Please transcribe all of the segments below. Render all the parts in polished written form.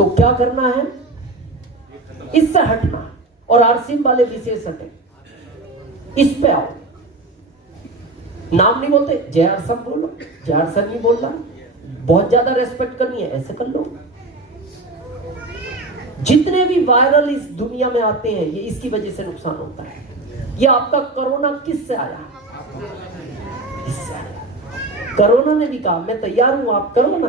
तो क्या करना है, इससे हटना और आरसीएम वाले विशेष हटे, इस पे आओ। नाम नहीं बोलते, जय आरसम बोलो, जय आरसम नहीं बोलना, बहुत ज्यादा रेस्पेक्ट करनी है ऐसे कर लो। जितने भी वायरल इस दुनिया में आते हैं ये इसकी वजह से नुकसान होता है। ये आपका कोरोना किससे आया, इससे आया। कोरोना ने भी कहा मैं तैयार हूं, आप करो ना,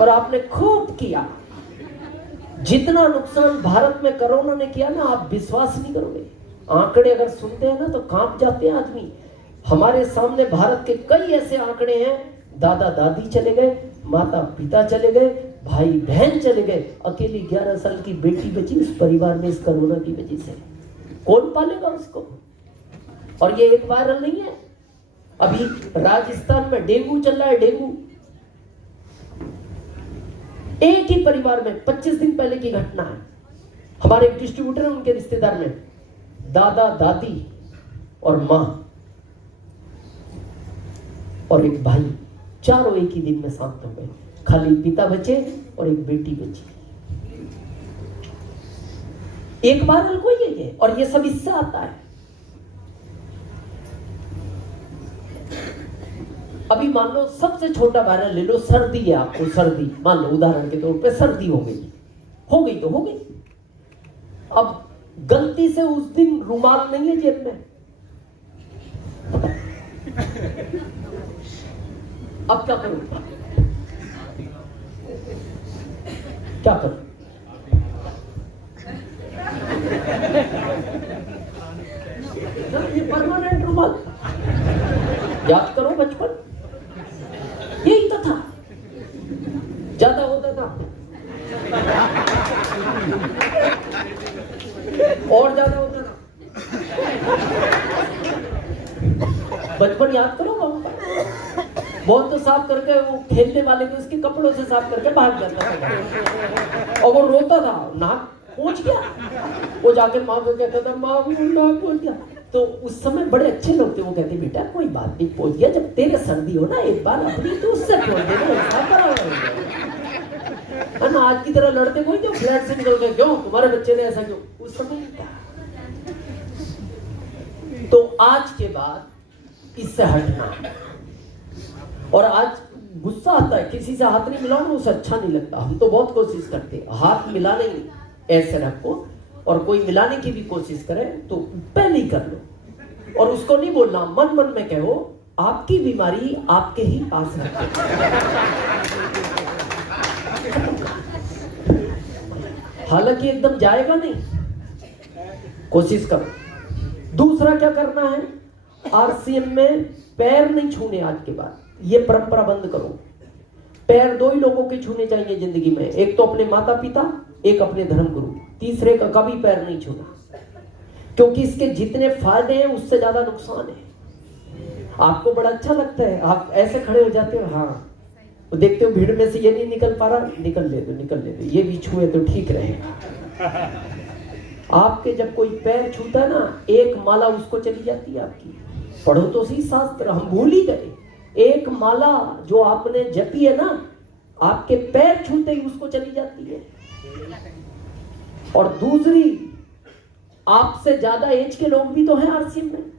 और आपने खूब किया। जितना नुकसान भारत में कोरोना ने किया ना, आप विश्वास नहीं करोगे। आंकड़े अगर सुनते हैं ना तो कांप जाते हैं आदमी। हमारे सामने भारत के कई ऐसे आंकड़े हैं, दादा दादी चले गए, माता पिता चले गए, भाई बहन चले गए, अकेली 11 साल की बेटी बची उस परिवार में इस कोरोना की वजह से। कौन पालेगा उसको? और ये एक वायरल नहीं है, अभी राजस्थान में डेंगू चल रहा है, डेंगू एक ही परिवार में 25 दिन पहले की घटना है। हमारे एक डिस्ट्रीब्यूटर है, उनके रिश्तेदार में दादा दादी और मां और एक भाई, चारों एक ही दिन में शांत हो गए। खाली पिता बचे और एक बेटी बची। एक वायरल कोई है ये, और ये सब इससे आता है। अभी मान लो सबसे छोटा वायरल ले लो, सर्दी है आपको, सर्दी मान लो उदाहरण के तौर पे सर्दी हो गई तो हो गई। अब गलती से उस दिन रुमाल नहीं है जेब में, अब क्या करूं, क्या करूं? ये परमानेंट रुमाल, याद करो बचपन यही तो था, ज्यादा होता था और ज्यादा होता था। बचपन याद करो, बहुत तो साफ करके वो खेलने वाले के उसके कपड़ों से साफ करके भाग जाता था, और वो रोता था, नाक पहुंच गया, वो जाके माँ को कहता था माँ नाक पहुंच गया। तो उस समय बड़े अच्छे लोग थे, वो कहते बेटा कोई बात नहीं, पहुंच गया, जब तेरे सर्दी हो ना एक बार अपनी तो उससे पहुंच देना। आज की तरह लड़ते कोई नहीं, फ्लैट से निकल गए, क्यों तुम्हारे बच्चे ने ऐसा क्यों, उस समय नहीं था। तो आज के बाद इससे हटना। और आज गुस्सा आता है, किसी से हाथ नहीं मिलाओ ना, उसे अच्छा नहीं लगता। हम तो बहुत कोशिश करते हैं, हाथ मिलाने नहीं, ऐसे रखो, और कोई मिलाने की भी कोशिश करे तो पहले ही कर लो, और उसको नहीं बोलना, मन मन में कहो आपकी बीमारी आपके ही पास रखो। हालांकि एकदम जाएगा नहीं, कोशिश करो। दूसरा क्या करना है, आरसीएम में पैर नहीं छूने आज के बाद, ये परंपरा बंद करो। पैर दो ही लोगों के छूने चाहिए जिंदगी में, एक तो अपने माता पिता, एक अपने धर्मगुरु, तीसरे का कभी पैर नहीं छूना, क्योंकि इसके जितने फायदे हैं उससे ज्यादा नुकसान है। आपको बड़ा अच्छा लगता है, आप ऐसे खड़े हो जाते हो, हाँ तो देखते हो भीड़ में से ये नहीं निकल पा रहा, निकल ले दो, ये भी छुए तो ठीक रहेगा। आपके जब कोई पैर छूता है ना, एक माला उसको चली जाती है आपकी। पढ़ो तो सही शास्त्र, हम भूल ही गए। एक माला जो आपने जपी है ना, आपके पैर छूते ही उसको चली जाती है। और दूसरी, आपसे ज्यादा एज के लोग भी तो हैं आरसीएम में।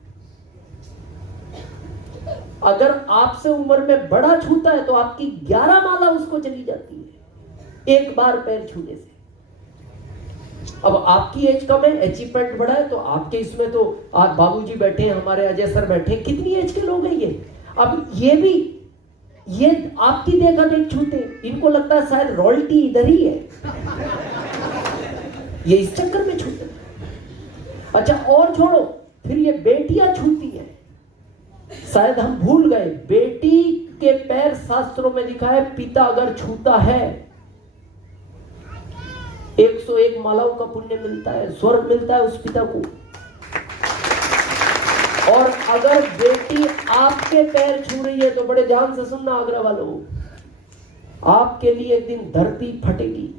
अगर आपसे उम्र में बड़ा छूता है तो आपकी 11 माला उसको चली जाती है एक बार पैर छूने से। अब आपकी एज कम है, अचीवमेंट बड़ा है, तो आपके इसमें तो आप बाबूजी बैठे हैं, हमारे अजय सर बैठे हैं, कितनी एज के लोग हैं ये। अब ये भी, ये आपकी देखा देख छूते, इनको लगता है शायद रॉयल्टी इधर ही है, ये इस चक्कर में छूते। अच्छा और छोड़ो, फिर ये बेटियां छूती हैं, शायद हम भूल गए, बेटी के पैर शास्त्रों में लिखा है पिता अगर छूता है 101 मालाओं का पुण्य मिलता है, स्वर्ग मिलता है उस पिता को। और अगर बेटी आपके पैर छू रही है तो बड़े ध्यान से सुनना आगरा वालों, आपके लिए एक दिन धरती फटेगी।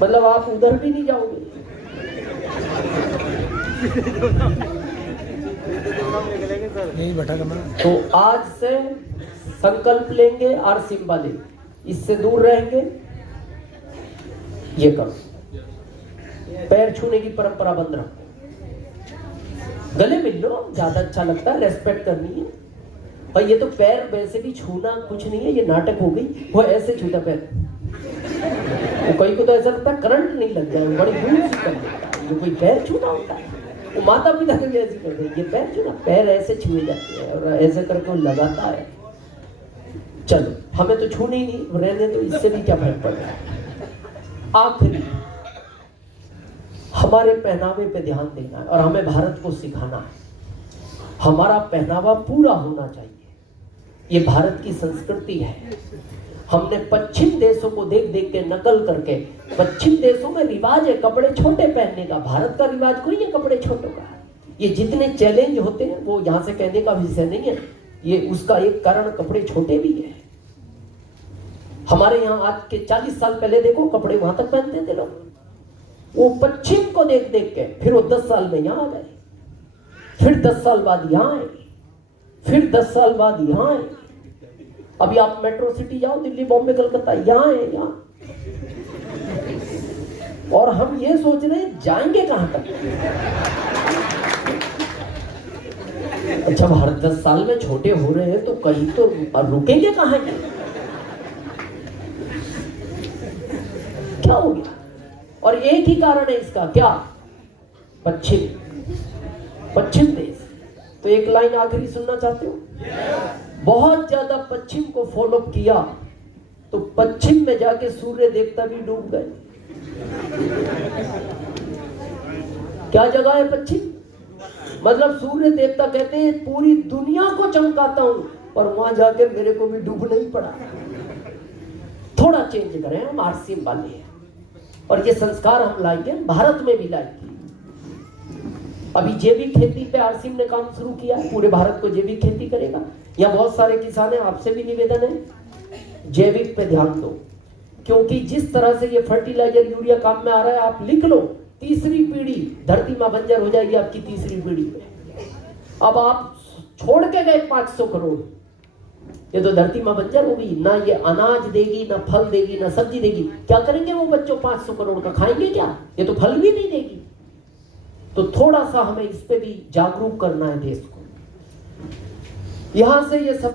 मतलब आप उधर भी नहीं जाओगे। यही बैठा करना। तो आज से संकल्प लेंगे और सिम वाले इससे दूर रहेंगे। ये करो, पैर छूने की परंपरा बंद रखो, गले मिल लो, ज्यादा अच्छा लगता है, रेस्पेक्ट करनी है। और ये तो पैर वैसे भी छूना कुछ नहीं है, ये नाटक हो गई। वो ऐसे छूता पैर, वो कई को तो ऐसा लगता है करंट नहीं लग जाए, बड़ी दूर से कर देता है। ये कोई पैर छूना होता है? वो माता पिता भी ऐसे करते हैं, ये पैर छूना, पैर ऐसे छुए जाते हैं और ऐसे करके वो लगाता है। चलो, हमें तो छूने ही नहीं, रहने तो, इससे भी क्या फर्क पड़ रहा है। आखिरी, हमारे पहनावे पे ध्यान देना है और हमें भारत को सिखाना है। हमारा पहनावा पूरा होना चाहिए, ये भारत की संस्कृति है। हमने पश्चिम देशों को देख देख के नकल करके, पश्चिम देशों में रिवाज है कपड़े छोटे पहनने का, भारत का रिवाज कोई है कपड़े छोटों का। ये जितने चैलेंज होते हैं वो यहाँ से कहने का विषय नहीं है, ये उसका एक कारण कपड़े छोटे भी है। हमारे यहाँ आज के 40 साल पहले देखो कपड़े वहां तक पहनते थे लोग, वो पश्चिम को देख देख के फिर वो 10 साल में यहाँ आ गए, फिर 10 साल बाद यहाँ आए, फिर 10 साल बाद यहाँ आए। अभी आप मेट्रो सिटी जाओ, दिल्ली, बॉम्बे, कलकत्ता, यहाँ है यहाँ। और हम ये सोच रहे हैं जाएंगे कहां तक। अच्छा, भारत 10 साल में छोटे हो रहे हैं तो कहीं तो रुकेंगे कहां है? क्या हो गया? और एक ही कारण है इसका, क्या? पश्चिम देश। तो एक लाइन आखिरी सुनना चाहते हो? बहुत ज्यादा पश्चिम को फॉलो किया तो पश्चिम में जाके सूर्य देवता भी डूब गए। क्या जगह है पश्चिम? मतलब सूर्य देवता कहते हैं पूरी दुनिया को चमकाता हूं, पर वहां जाके मेरे को भी डूबना ही पड़ा। थोड़ा चेंज करें, हम आरसीएम वाले हैं और ये संस्कार हम लाएंगे, भारत में भी लाएंगे। अभी जैविक खेती पे आरसीएम ने काम शुरू किया है, पूरे भारत को जैविक खेती करेगा। यहाँ बहुत सारे किसान हैं, आपसे भी निवेदन है जैविक पे ध्यान दो, क्योंकि जिस तरह से ये फर्टिलाइजर यूरिया काम में आ रहा है, आप लिख लो, तीसरी पीढ़ी धरती मां बंजर हो जाएगी आपकी, तीसरी पीढ़ी में। अब आप छोड़ के गए 500 करोड़, ये तो धरती मां बंजर होगी, ना ये अनाज देगी, ना फल देगी, ना सब्जी देगी। क्या करेंगे वो बच्चों 500 करोड़ का? खाएंगे क्या? ये तो फल भी नहीं देगी। तो थोड़ा सा हमें इस पे भी जागरूक करना है देश को। यहां से ये सफर